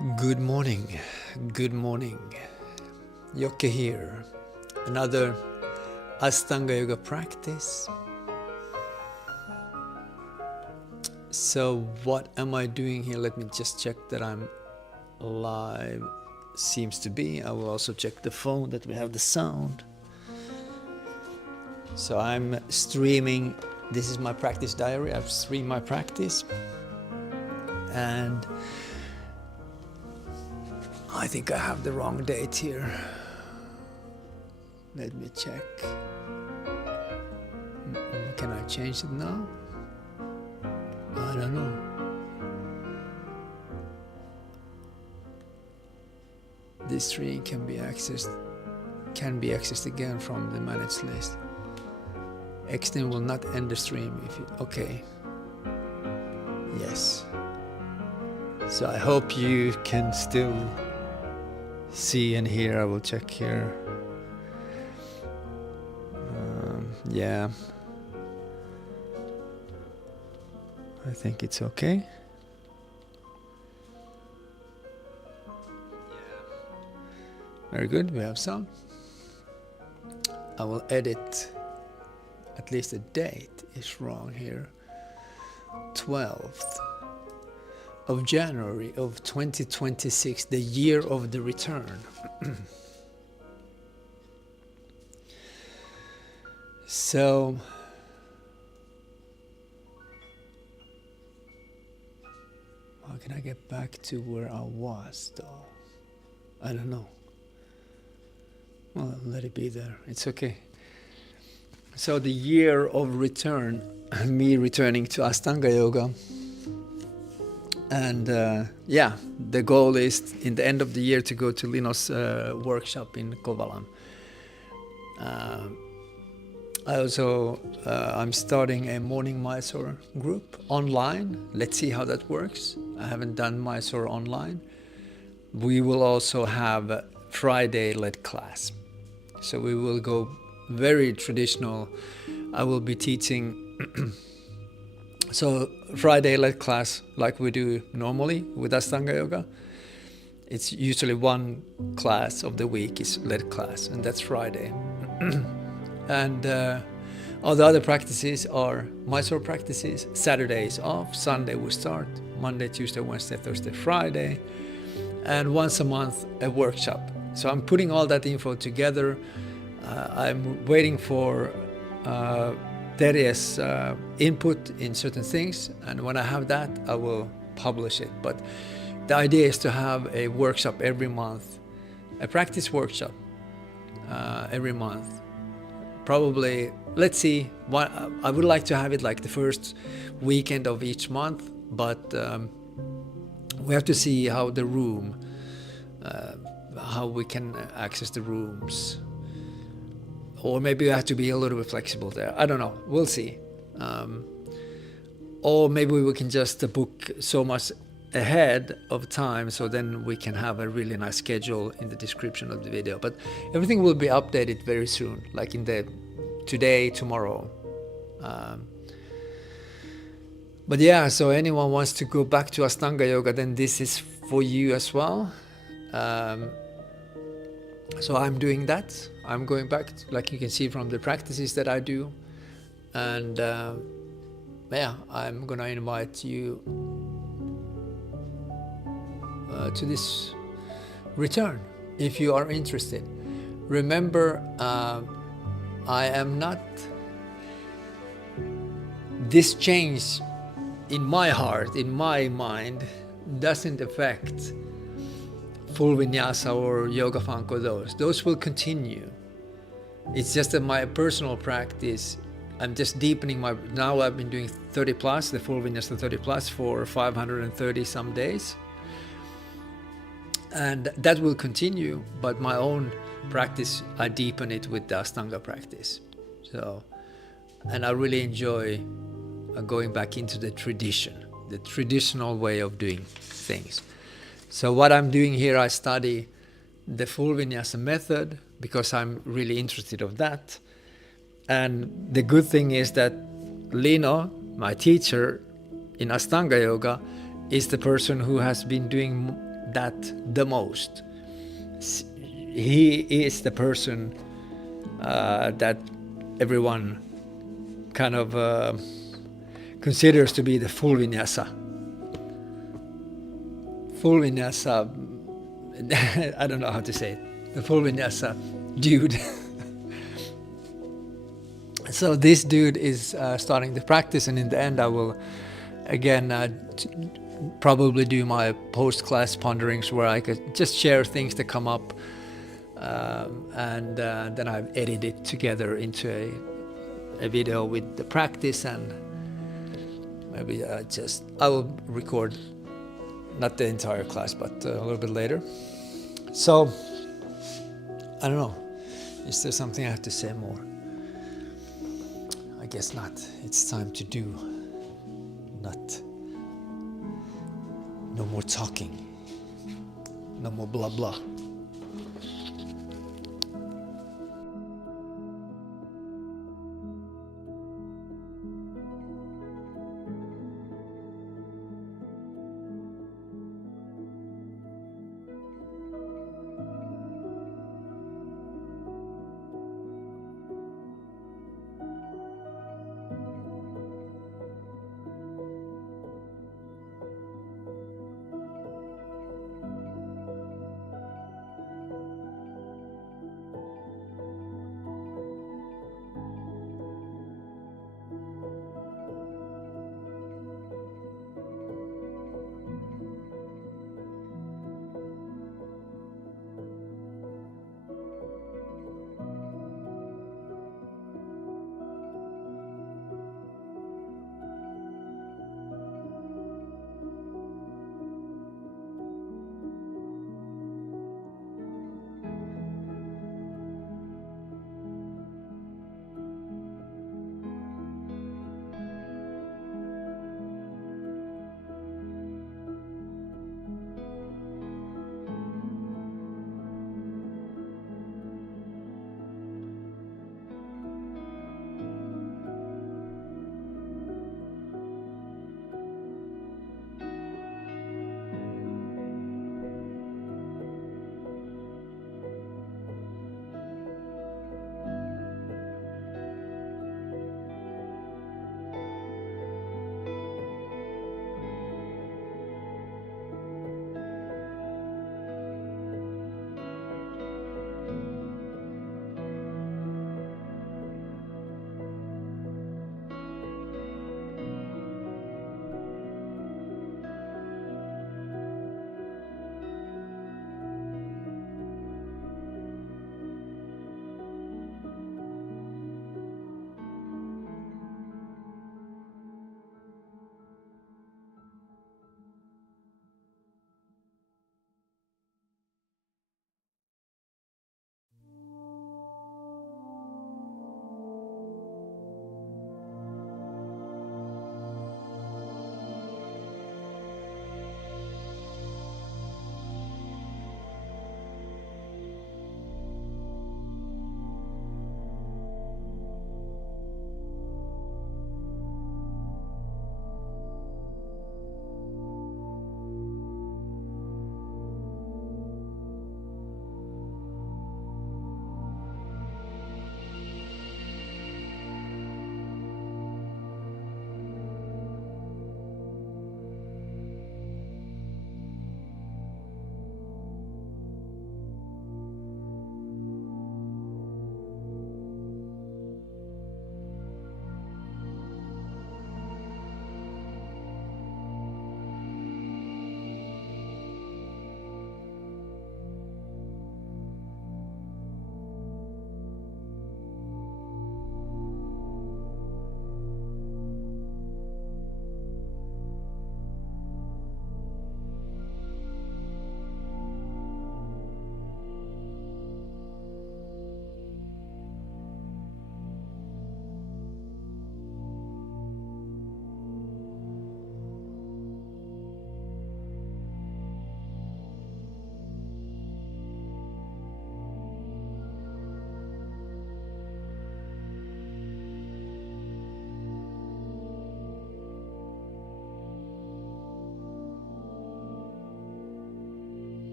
Good morning, good morning. Yogi here. Another Ashtanga yoga practice. So what am I doing here? Let me just check that I'm live. Seems to be. I will also check the phone that we have the sound. So I'm streaming. This is my practice diary. I've streamed my practice. And I think I have the wrong date here. Let me check. Can I change it now? I don't know. This stream can be accessed again from the managed list. Extend will not end the stream if you, okay. Yes. So I hope you can still see and hear. I will check here. Yeah. I think it's okay. Very good, we have some. I will edit, at least the date is wrong here. 12th of January of 2026, the year of the return. So, how can I get back to where I was though? I don't know. Well, let it be there. It's okay. So the year of return, me returning to Ashtanga yoga. And the goal is in the end of the year to go to Lino's workshop in Kovalam. I'm starting a morning Mysore group online. Let's see how that works. I haven't done Mysore online. We will also have a Friday-led class. So we will go very traditional. I will be teaching so Friday-led class like we do normally with Ashtanga yoga. It's usually one class of the week is led class, and that's Friday. And all the other practices are Mysore practices. Saturday is off, Sunday we start, Monday, Tuesday, Wednesday, Thursday, Friday, and once a month a workshop. So I'm putting all that info together. I'm waiting for Terje's input in certain things, and when I have that, I will publish it. But the idea is to have a workshop every month, a practice workshop every month. Probably, let's see, I would like to have it like the first weekend of each month, but we have to see how the room, how we can access the rooms. Or maybe we have to be a little bit flexible there. I don't know. We'll see. Or maybe we can just book so much ahead of time, so then we can have a really nice schedule in the description of the video. But everything will be updated very soon, like in the today, tomorrow. But yeah, so anyone wants to go back to Ashtanga yoga, then this is for you as well. So I'm doing that. I'm going back, like you can see from the practices that I do. And I'm gonna invite you to this return if you are interested. Remember, I am not, this change in my heart, in my mind, doesn't affect full vinyasa or yoga funk or those will continue. It's just that my personal practice, I'm just deepening now I've been doing 30 plus, the full vinyasa 30 plus for 530 some days. And that will continue, but my own practice, I deepen it with the Ashtanga practice. So, and I really enjoy going back into the tradition, the traditional way of doing things. So what I'm doing here, I study the full vinyasa method because I'm really interested of that. And the good thing is that Lino, my teacher in Ashtanga yoga, is the person who has been that the most. He is the person that everyone kind of considers to be the full Vinyasa. Full Vinyasa, I don't know how to say it, the full Vinyasa dude. So this dude is starting to practice, and in the end I will again probably do my post-class ponderings where I could just share things that come up, and then I've edited it together into a video with the practice, and maybe I will record not the entire class but a little bit later. So I don't know, is there something I have to say more? I guess not. It's time to do. No more talking. No more blah blah.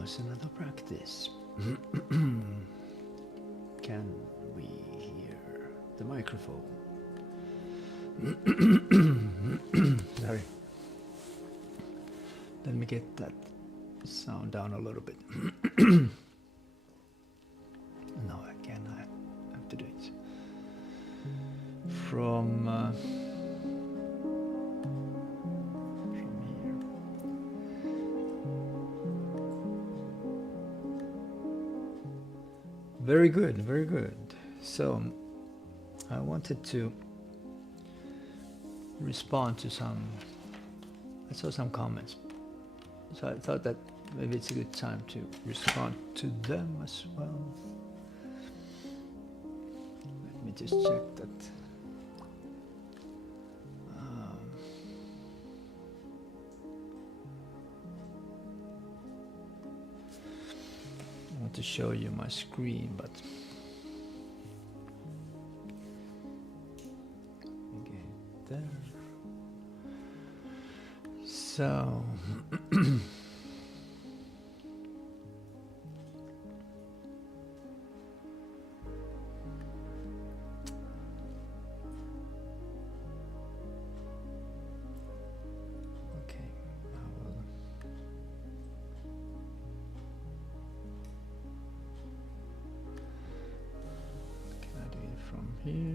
was another practice. Can we hear the microphone? Sorry. Let me get that sound down a little bit. No, again, I have to do it from here. Very good, very good. So I wanted to respond to I saw some comments. So I thought that maybe it's a good time to respond to them as well. Let me just check that. I want to show you my screen, but okay, there. So here,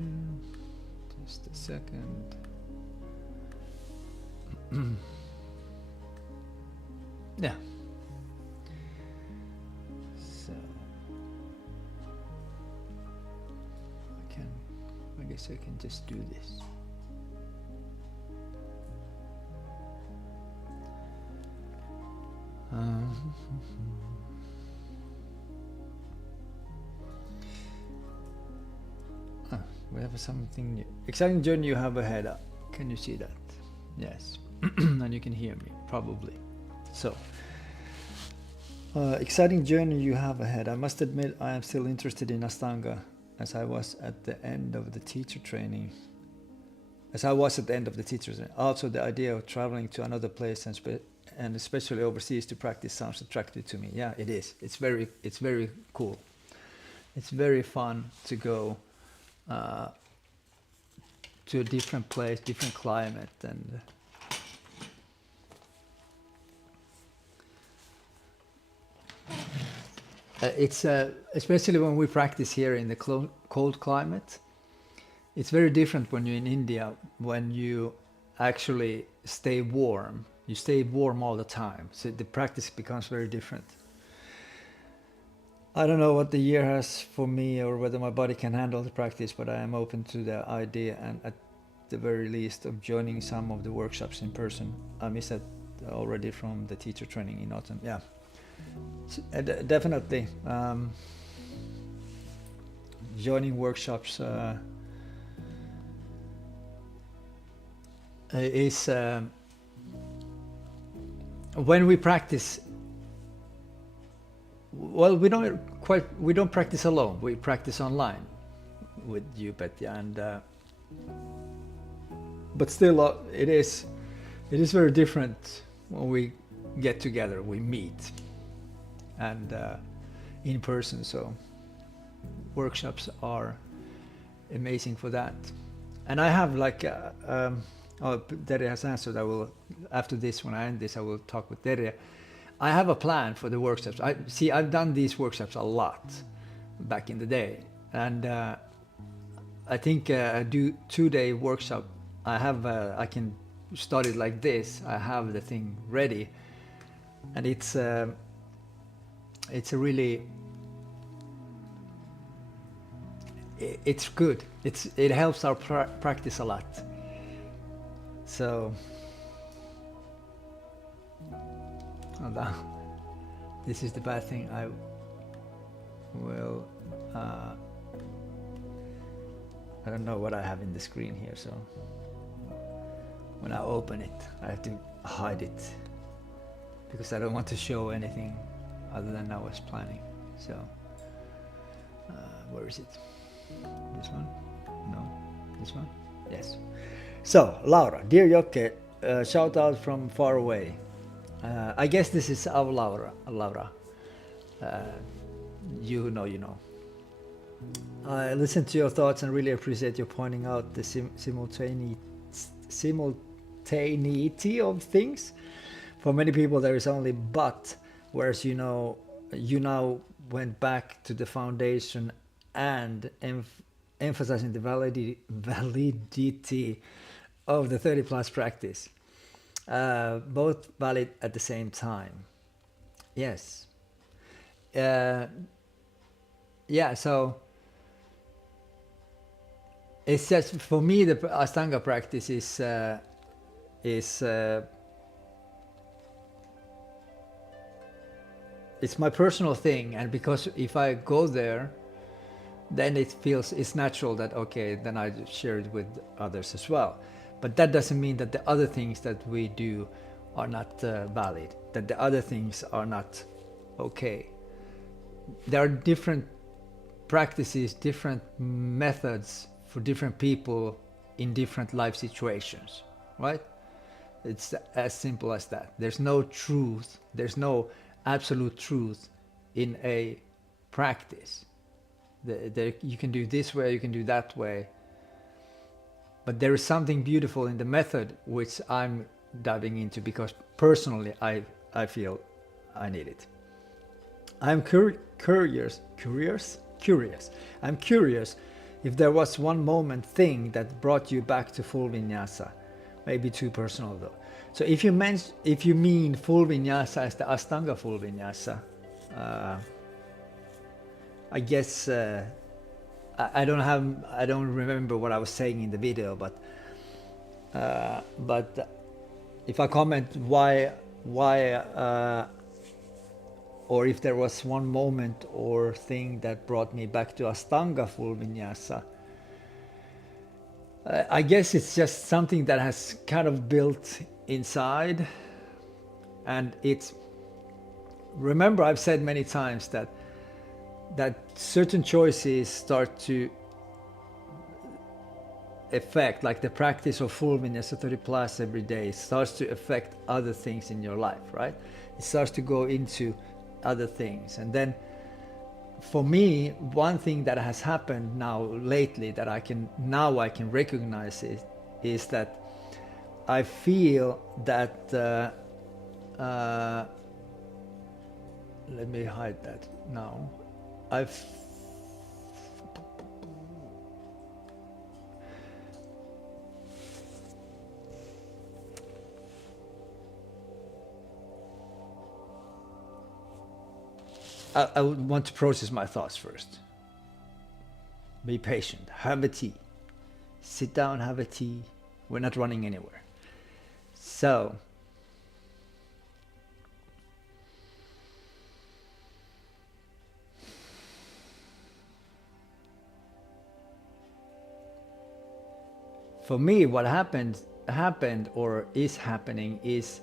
just a second. Yeah. So I guess I can just do this. We have something new. Exciting journey you have ahead. Can you see that? Yes. And you can hear me, probably. So, exciting journey you have ahead. I must admit I am still interested in Ashtanga as I was at the end of the teacher training. Also, the idea of traveling to another place and especially overseas to practice sounds attractive to me. Yeah, it is. It's very cool. It's very fun to go to a different place, different climate, and it's especially when we practice here in the cold climate. It's very different when you're in India, when you actually stay warm. You stay warm all the time, so the practice becomes very different. I don't know what the year has for me or whether my body can handle the practice, but I am open to the idea and at the very least of joining some of the workshops in person. I miss that already from the teacher training in autumn. Yeah, definitely. Joining workshops is when we practice. Well, we don't practice alone. We practice online with you, Petya, and but still, it is very different when we get together. We meet and in person. So workshops are amazing for that. And I have Terje has answered. I will after this, when I end this, I will talk with Terje. I have a plan for the workshops. I've done these workshops a lot back in the day, and I think I do 2-day workshop. I can start it like this. I have the thing ready, and it's a really it's good. It helps our practice a lot. So. This is the bad thing. I will. I don't know what I have in the screen here, so when I open it, I have to hide it because I don't want to show anything other than I was planning. So, where is it? This one? No, this one? Yes. So, Laura, dear Yogi, shout out from far away. I guess this is our Laura. You who know, you know. I listened to your thoughts and really appreciate you pointing out the simultaneity of things. For many people, there is only but, whereas you know, you now went back to the foundation and emphasizing the validity of the 30 plus practice. Both valid at the same time. Yes. Yeah, so it's just, for me, the Ashtanga practice is it's my personal thing, and because if I go there, then it feels it's natural that okay, then I share it with others as well. But that doesn't mean that the other things that we do are not valid, that the other things are not okay. There are different practices, different methods for different people in different life situations, right? It's as simple as that. There's no truth, there's no absolute truth in a practice. You can do this way, you can do that way, but there is something beautiful in the method which I'm diving into because personally I feel I need it. I'm curious. I'm curious if there was one moment thing that brought you back to full vinyasa. Maybe too personal though. So if you mean full vinyasa as the Ashtanga full vinyasa, I guess I don't remember what I was saying in the video, but if I comment why or if there was one moment or thing that brought me back to Ashtanga full vinyasa, I guess it's just something that has kind of built inside, and remember I've said many times that certain choices start to affect, like the practice of full vinyasa 30 plus every day starts to affect other things in your life, right? It starts to go into other things, and then for me, one thing that has happened now lately that I can recognize is that I feel that let me hide that now. I would want to process my thoughts first. Be patient. Have a tea. Sit down, have a tea. We're not running anywhere. So, for me, what happened or is happening is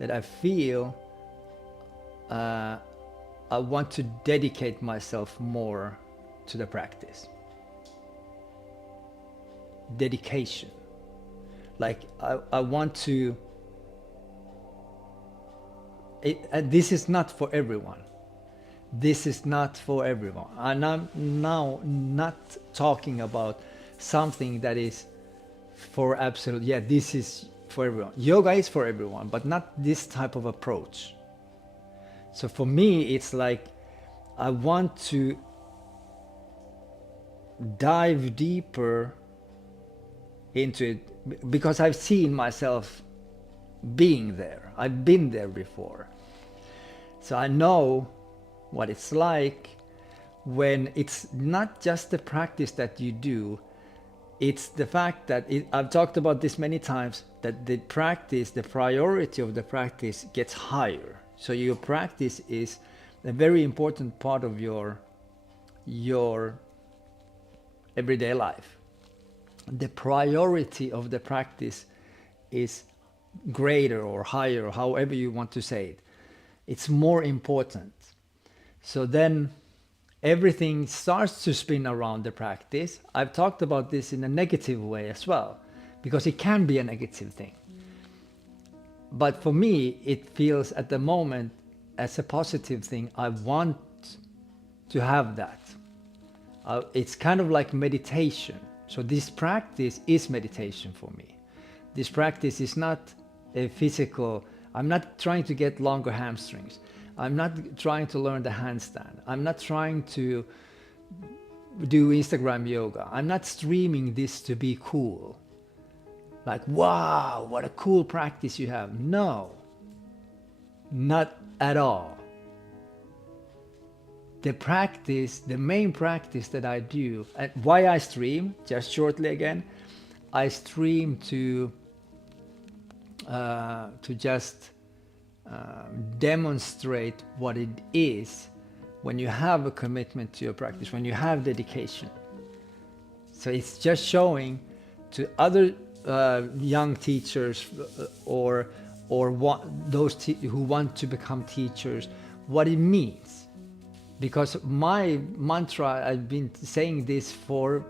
that I feel I want to dedicate myself more to the practice. Dedication. Like I want to, this is not for everyone. This is not for everyone. And I'm now not talking about something that is for absolute, this is for everyone. Yoga is for everyone, but not this type of approach. So for me, it's like I want to dive deeper into it because I've seen myself being there. I've been there before. So I know what it's like when it's not just the practice that you do, it's the fact that I've talked about this many times, that the priority of the practice gets higher. So your practice is a very important part of your everyday life. The priority of the practice is greater or higher, or however you want to say it. It's more important. So then everything starts to spin around the practice. I've talked about this in a negative way as well, because it can be a negative thing. But for me, it feels at the moment as a positive thing. I want to have that. It's kind of like meditation. So this practice is meditation for me. This practice is not a physical, I'm not trying to get longer hamstrings. I'm not trying to learn the handstand. I'm not trying to do Instagram yoga. I'm not streaming this to be cool. Like, wow, what a cool practice you have. No, not at all. The practice, the main practice that I do, and why I stream, just shortly again, I stream to just demonstrate what it is when you have a commitment to your practice, when you have dedication. So it's just showing to other young teachers or those who want to become teachers what it means. Because my mantra, I've been saying this for,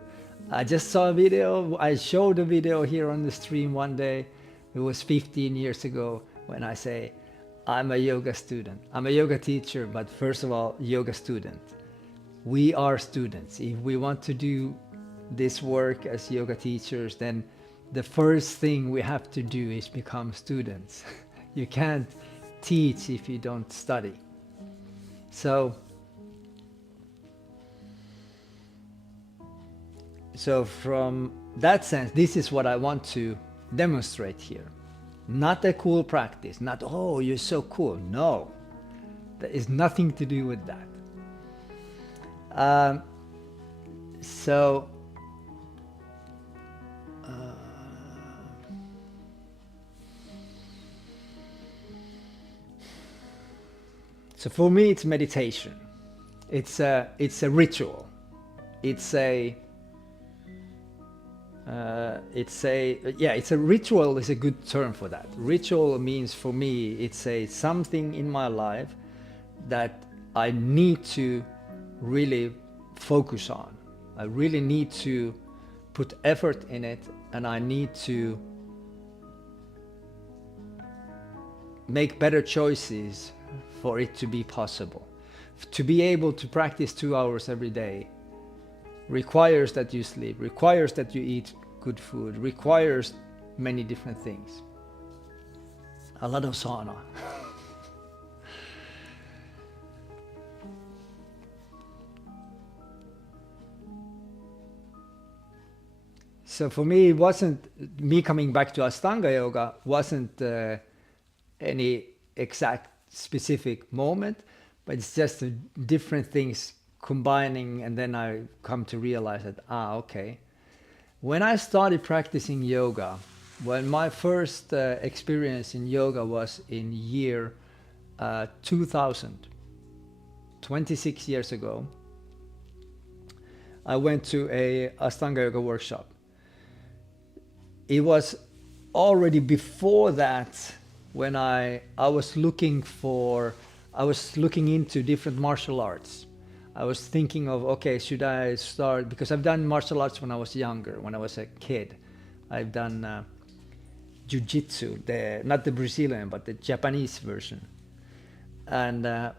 I just saw a video, I showed a video here on the stream one day. It was 15 years ago when I say, I'm a yoga student. I'm a yoga teacher, but first of all, yoga student. We are students. If we want to do this work as yoga teachers, then the first thing we have to do is become students. You can't teach if you don't study. So from that sense, this is what I want to demonstrate here. Not a cool practice, not, oh, you're so cool. No, there is nothing to do with that. So for me, it's meditation. It's a ritual. It's a ritual is a good term for that. Ritual means for me, it's something in my life that I need to really focus on. I really need to put effort in it, and I need to make better choices for it to be possible. To be able to practice 2 hours every day requires that you sleep, requires that you eat good food, requires many different things. A lot of sauna. So for me, it wasn't, me coming back to Ashtanga yoga wasn't any exact specific moment, but it's just different things combining, and then I come to realize that, okay. When I started practicing yoga, when my first experience in yoga was in year 2000, 26 years ago, I went to a Ashtanga yoga workshop. It was already before that when I was looking into different martial arts. I was thinking of, okay, should I start, because I've done martial arts when I was younger, when I was a kid. I've done jiu-jitsu, not the Brazilian, but the Japanese version. And I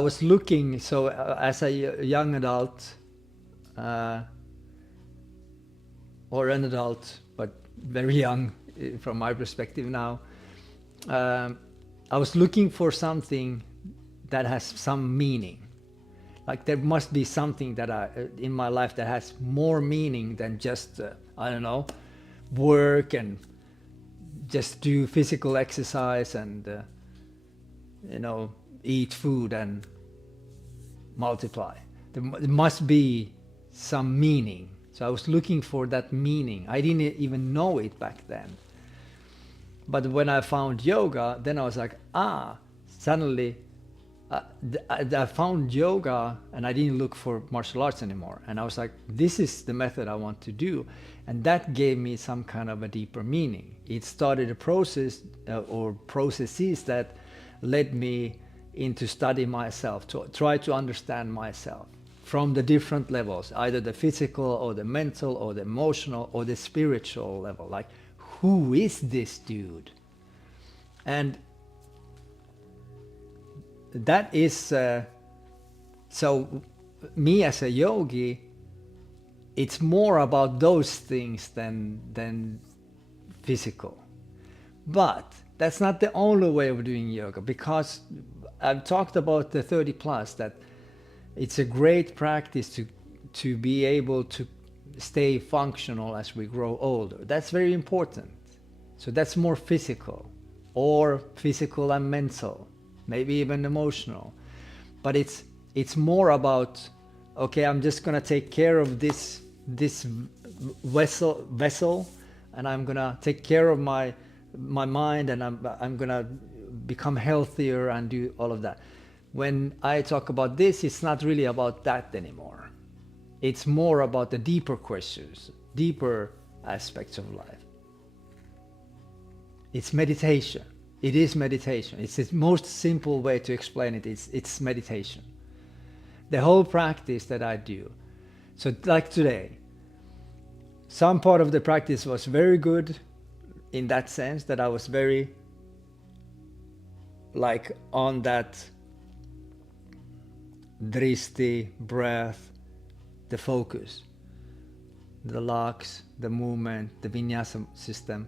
was looking, so as a young adult, or an adult, but very young from my perspective now, I was looking for something that has some meaning. Like there must be something that in my life that has more meaning than just, work and just do physical exercise and, eat food and multiply. There must be some meaning. So I was looking for that meaning. I didn't even know it back then. But when I found yoga, then I was like, suddenly I found yoga and I didn't look for martial arts anymore. And I was like, this is the method I want to do. And that gave me some kind of a deeper meaning. It started a process or processes that led me into study myself, to try to understand myself from the different levels, either the physical or the mental or the emotional or the spiritual level. Like, who is this dude? And that is so me as a yogi, it's more about those things than physical. But that's not the only way of doing yoga, because I've talked about the 30 plus, that it's a great practice to be able to stay functional as we grow older. That's very important. So that's more physical, or physical and mental, maybe even emotional. But it's more about, okay, I'm just gonna take care of this vessel, and I'm gonna take care of my mind, and I'm gonna become healthier and do all of that. When I talk about this, it's not really about that anymore. It's more about the deeper questions, deeper aspects of life. It's meditation. It is meditation. It's the most simple way to explain it. It's meditation. The whole practice that I do. So like today, some part of the practice was very good in that sense, that I was very like on that dristi, breath, the focus, the locks, the movement, the vinyasa system.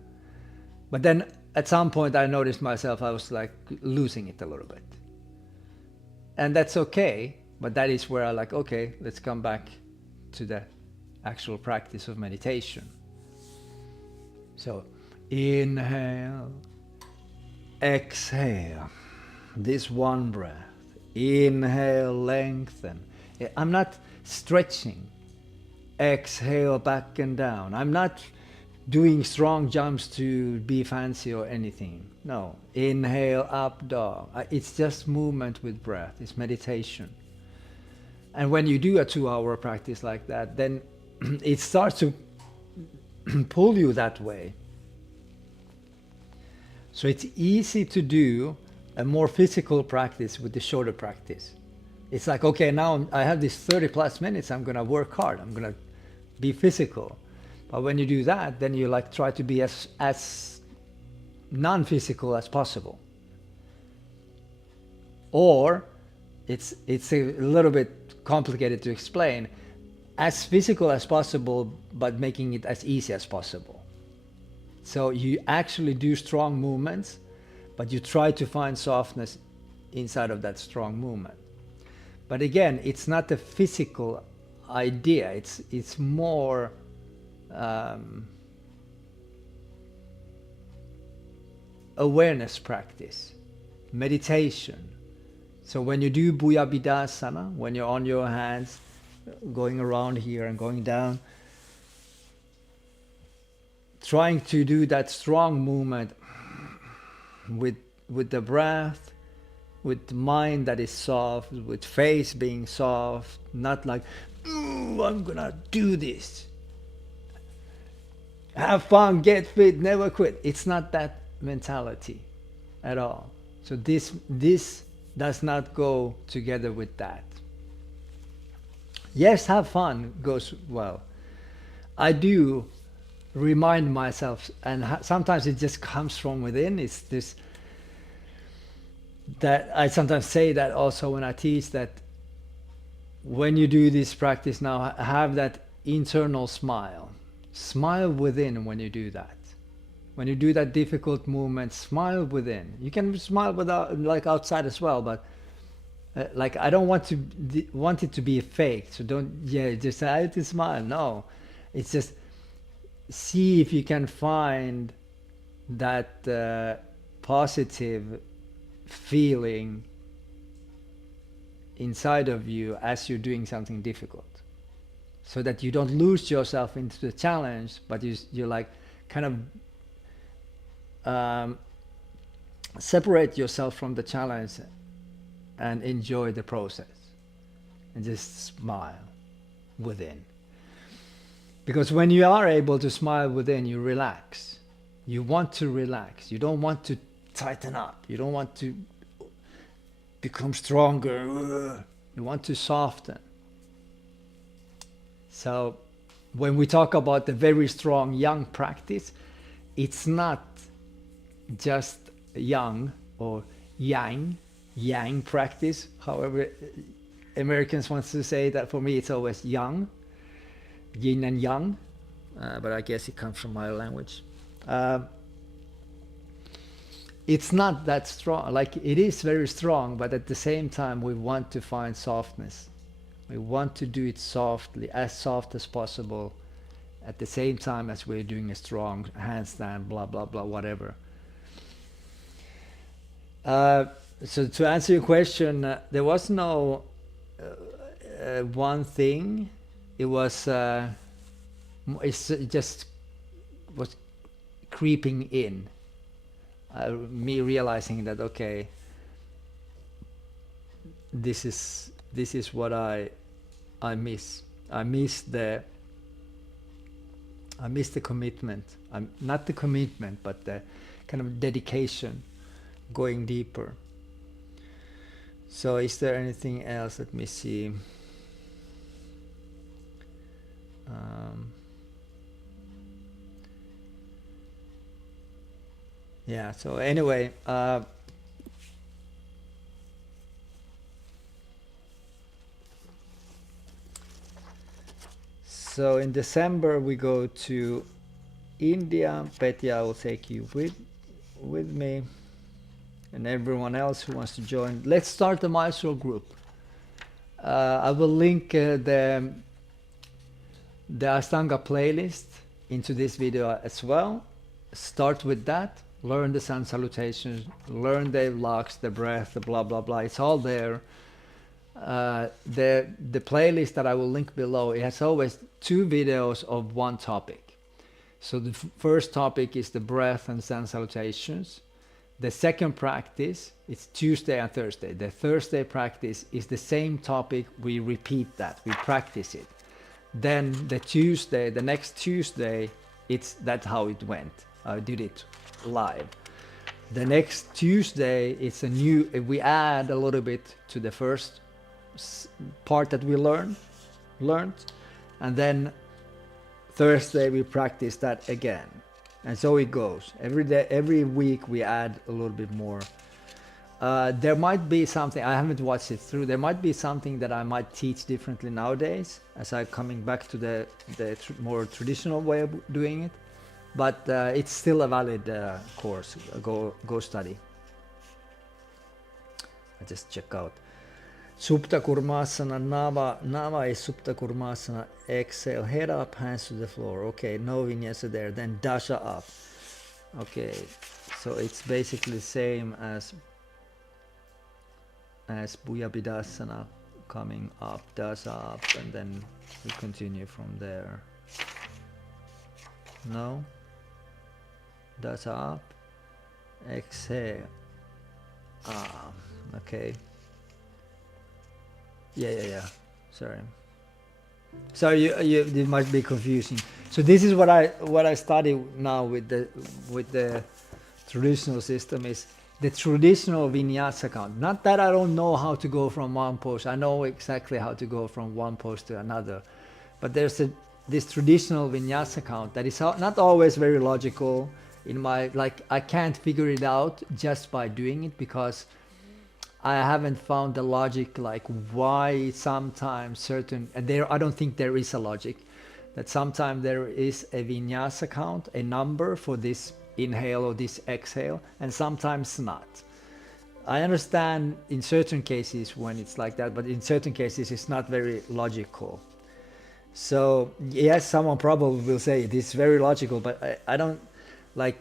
But then at some point I noticed myself, I was like losing it a little bit. And that's okay, but that is where I like, okay, let's come back to the actual practice of meditation. So inhale, exhale, this one breath. Inhale, lengthen. I'm not stretching. Exhale, back and down. I'm not doing strong jumps to be fancy or anything. No. Inhale, up dog. It's just movement with breath. It's meditation. And when you do a 2-hour practice like that, then it starts to pull you that way. So it's easy to do a more physical practice with the shorter practice. It's like, okay, now I have this 30 plus minutes, I'm gonna work hard, I'm gonna be physical. But when you do that, then you like try to be as non-physical as possible. Or it's a little bit complicated to explain, as physical as possible, but making it as easy as possible. So you actually do strong movements, but you try to find softness inside of that strong movement. But again, it's not a physical idea. It's more awareness practice, meditation. So when you do Bhuyabhidasana, when you're on your hands, going around here and going down, trying to do that strong movement with the breath, with the mind that is soft, with face being soft, not like, ooh, I'm gonna do this. Have fun, get fit, never quit. It's not that mentality at all. So this does not go together with that. Yes, have fun goes well. I do remind myself, and sometimes it just comes from within. It's this, that I sometimes say that also when I teach, that when you do this practice now, have that internal smile. Smile within when you do that. When you do that difficult movement, smile within. You can smile without, like outside as well, but like I don't want it to be fake. So don't, just say I have to smile. No, it's just see if you can find that positive feeling inside of you as you're doing something difficult, so that you don't lose yourself into the challenge, but you like kind of separate yourself from the challenge and enjoy the process and just smile within. Because when you are able to smile within, you relax. You want to relax. You don't want to tighten up. You don't want to become stronger. You want to soften. So when we talk about the very strong yang practice, it's not just yang or yang. yang practice. However, Americans want to say that. For me, it's always yang, yin and yang. But I guess it comes from my language. It's not that strong. Like, it is very strong, but at the same time, we want to find softness. We want to do it softly, as soft as possible, at the same time as we're doing a strong handstand, blah, blah, blah, whatever. So to answer your question, there was no one thing. It was, it just was creeping in. Me realizing that, okay, this is what I miss. I miss the commitment. Not the commitment, but the kind of dedication, going deeper. So is there anything else? Let me see. Yeah, so anyway, so in December we go to India. Petya will take you with me, and everyone else who wants to join. Let's start the Mysore group. I will link the Ashtanga playlist into this video as well. Start with that. Learn the sun salutations, learn the locks, the breath, the blah blah blah. It's all there. The playlist that I will link below, it has always 2 videos of one topic. So the first topic is the breath and sun salutations. The second practice, it's Tuesday and Thursday. The Thursday practice is the same topic. We repeat that, we practice it. Then the next Tuesday, that's how it went. I did it live. The next Tuesday, it's we add a little bit to the first part that we learned, and then Thursday we practice that again, and so it goes. Every week we add a little bit more. There might be something, I haven't watched it through, there might be something that I might teach differently nowadays as I'm coming back to the more traditional way of doing it. But it's still a valid course. Go study. I just check out. Supta Kurmasana, Nava is Supta Kurmasana. Exhale, head up, hands to the floor. Okay, no vinyasa there. Then Dasha up. Okay, so it's basically the same as Bhuyabhidasana, coming up, Dasha up, and then we continue from there. No? That's up, exhale. Okay. Yeah. Sorry. So it might be confusing. So this is what I study now with the traditional system, is the traditional vinyasa count. Not that I don't know how to go from one pose. I know exactly how to go from one pose to another, but there's this traditional vinyasa count that is not always very logical. I can't figure it out just by doing it, because I haven't found the logic, like why sometimes certain, and I don't think there is a logic, that sometimes there is a vinyasa count, a number for this inhale or this exhale, and sometimes not. I understand in certain cases when it's like that, but in certain cases it's not very logical. So yes, someone probably will say it is very logical, but I don't, like,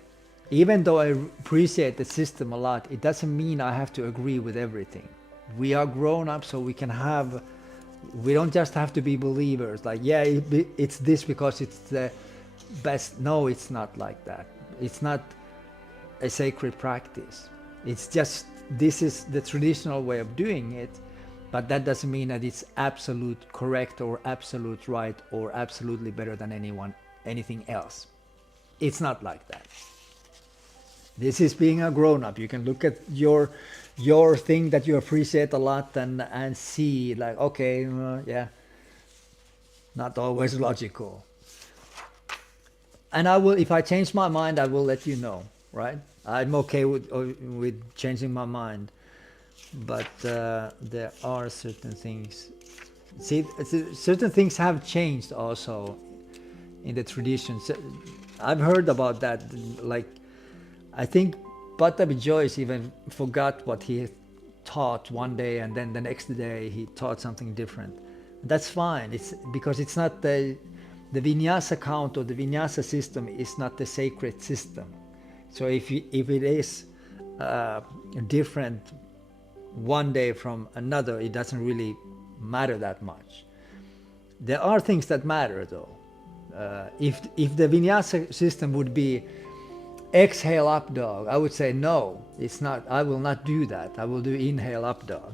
even though I appreciate the system a lot, it doesn't mean I have to agree with everything. We are grown up, so we don't just have to be believers. Like, yeah, it's this because it's the best. No, it's not like that. It's not a sacred practice. It's just, this is the traditional way of doing it, but that doesn't mean that it's absolute correct or absolute right or absolutely better than anything else. It's not like that. This is being a grown-up. You can look at your thing that you appreciate a lot and see, like, okay, yeah, not always logical. And I will, if I change my mind, I will let you know, right? I'm okay with changing my mind. but there are certain things. See, certain things have changed also in the traditions. I've heard about that. Like, I think Patabi Joyce even forgot what he taught one day, and then the next day he taught something different. That's fine. It's because it's not the Vinyasa count or the Vinyasa system is not the sacred system. So if it is different one day from another, it doesn't really matter that much. There are things that matter though. If the Vinyasa system would be exhale up dog, I would say no, it's not. I will not do that. I will do inhale up dog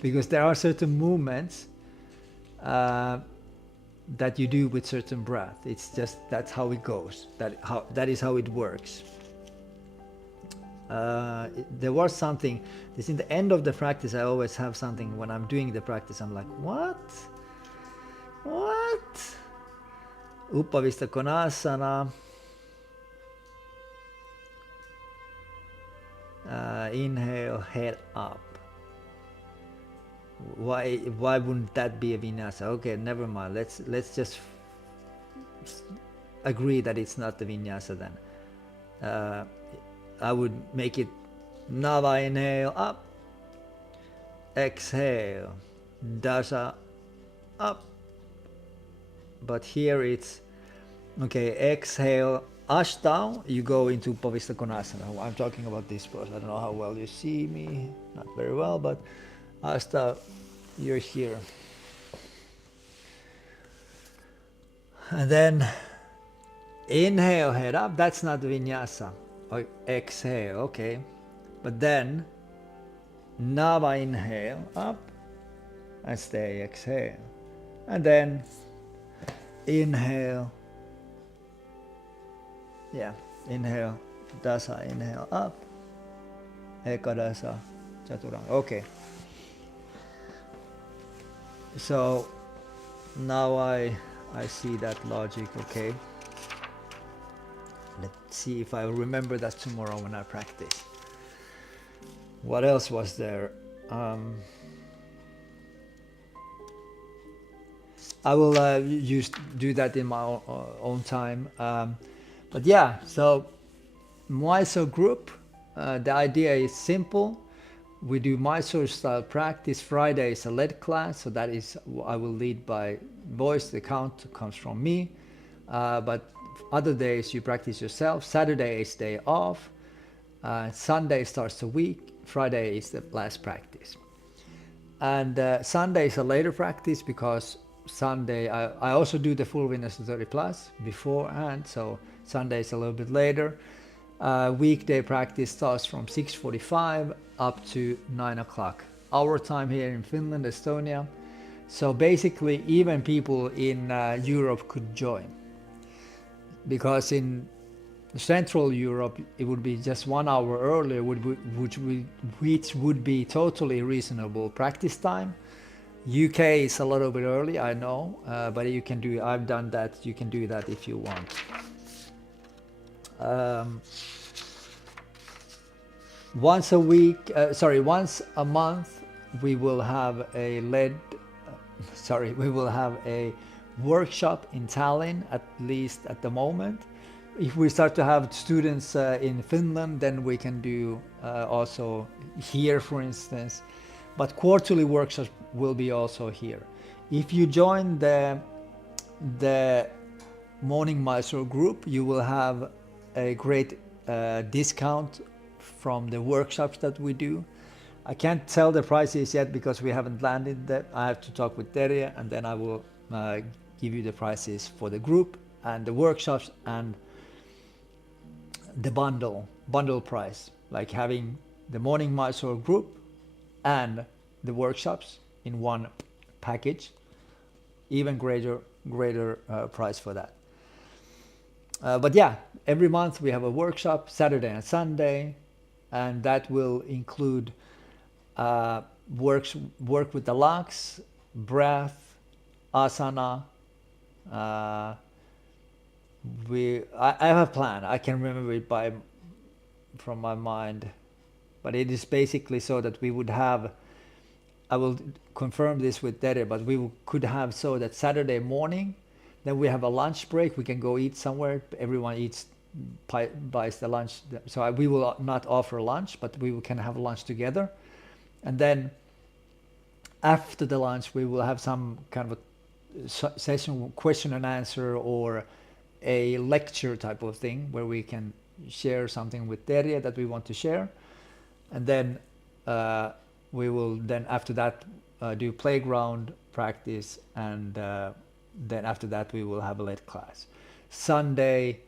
because there are certain movements that you do with certain breath. It's just that's how it goes. That is how it works. There was something. This in the end of the practice. I always have something when I'm doing the practice. I'm like, what? Upavista Konasana. Inhale, head up. Why wouldn't that be a vinyasa? Okay, never mind. Let's just agree that it's not the vinyasa then. I would make it Nava, inhale up, exhale, Dasha up. But here it's okay, exhale, Ashta, you go into Pavista Konasana. I'm talking about this pose. I don't know how well you see me, not very well, but Ashta, you're here. And then inhale, head up. That's not vinyasa. Or exhale, okay. But then Nava, inhale up and stay, exhale. And then inhale. Yeah, inhale, Dasa, inhale up. Ekadasa, Chaturanga. Okay. So now I see that logic, okay. Let's see if I remember that tomorrow when I practice. What else was there? I will do that in my own time. But yeah, so Mysore group, the idea is simple. We do Mysore style practice. Friday is a lead class, so that is I will lead by voice. The count comes from me, but other days you practice yourself. Saturday is day off. Sunday starts the week. Friday is the last practice, and Sunday is a later practice because Sunday I also do the full Vinyasa 30 plus beforehand, so Sunday is a little bit later. Weekday practice starts from 6:45 up to 9 o'clock our time here in Finland, Estonia. So basically even people in Europe could join, because in Central Europe it would be just 1 hour earlier, which would be totally reasonable practice time. UK is a little bit early, I know, but you can do. I've done that. You can do that if you want. Once a month, we will have a we will have a workshop in Tallinn, at least at the moment. If we start to have students in Finland, then we can do also here, for instance. But quarterly workshops will be also here. If you join the Morning Mysore group, you will have a great discount from the workshops that we do. I can't tell the prices yet because we haven't landed that. I have to talk with Terje, and then I will give you the prices for the group and the workshops and the bundle price, like having the Morning Mysore group and the workshops in one package. Even greater price for that. But yeah, every month we have a workshop, Saturday and Sunday, and that will include work with the lungs, breath, asana. I have a plan. I can remember it from my mind. but it is basically so that we would have, I will confirm this with Tere, but we could have so that Saturday morning, then we have a lunch break, we can go eat somewhere, everyone eats, buys the lunch, so we will not offer lunch, but we can have lunch together, and then after the lunch we will have some kind of a session, question and answer, or a lecture type of thing where we can share something with Terje that we want to share, and then we will then after that do playground practice, and then after that we will have a late class. Sunday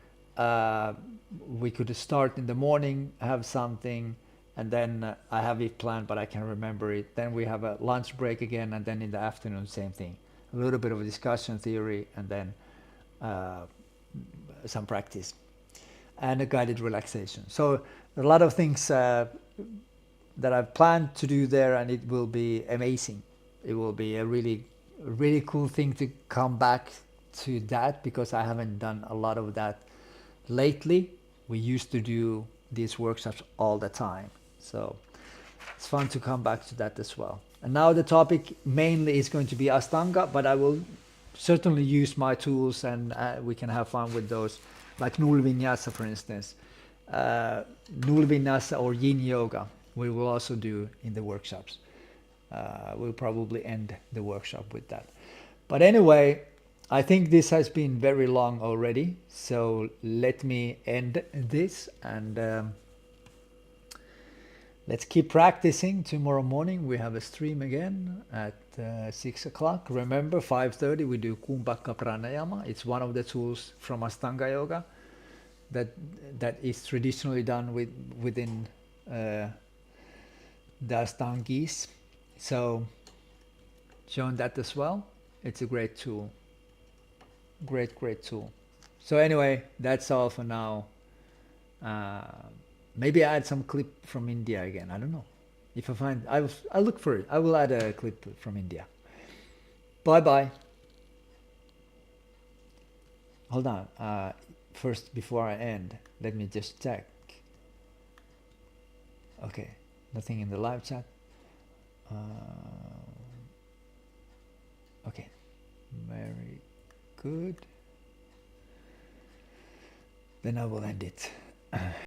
we could start in the morning, have something, and then I have it planned but I can't remember it. Then we have a lunch break again, and then in the afternoon same thing, a little bit of a discussion theory, and then some practice and a guided relaxation. So a lot of things that I've planned to do there, and it will be amazing. It will be a really cool thing to come back to that, because I haven't done a lot of that lately. We used to do these workshops all the time, so it's fun to come back to that as well. And now the topic mainly is going to be Ashtanga, but I will certainly use my tools, and we can have fun with those, like Null Vinyasa for instance. Null Vinyasa or Yin Yoga we will also do in the workshops. We'll probably end the workshop with that. But anyway, I think this has been very long already, so let me end this, and let's keep practicing. Tomorrow morning we have a stream again at 6 o'clock. Remember, 5:30 we do Kumbhaka Pranayama. It's one of the tools from Ashtanga Yoga that is traditionally done within the Ashtangis. So join that as well. It's a great tool. Great tool. So anyway, that's all for now. Maybe I add some clip from India again. I don't know. If I find, I'll look for it. I will add a clip from India. Bye bye. Hold on. First, before I end, let me just check. Okay, nothing in the live chat. Okay, very good. Then I will end it.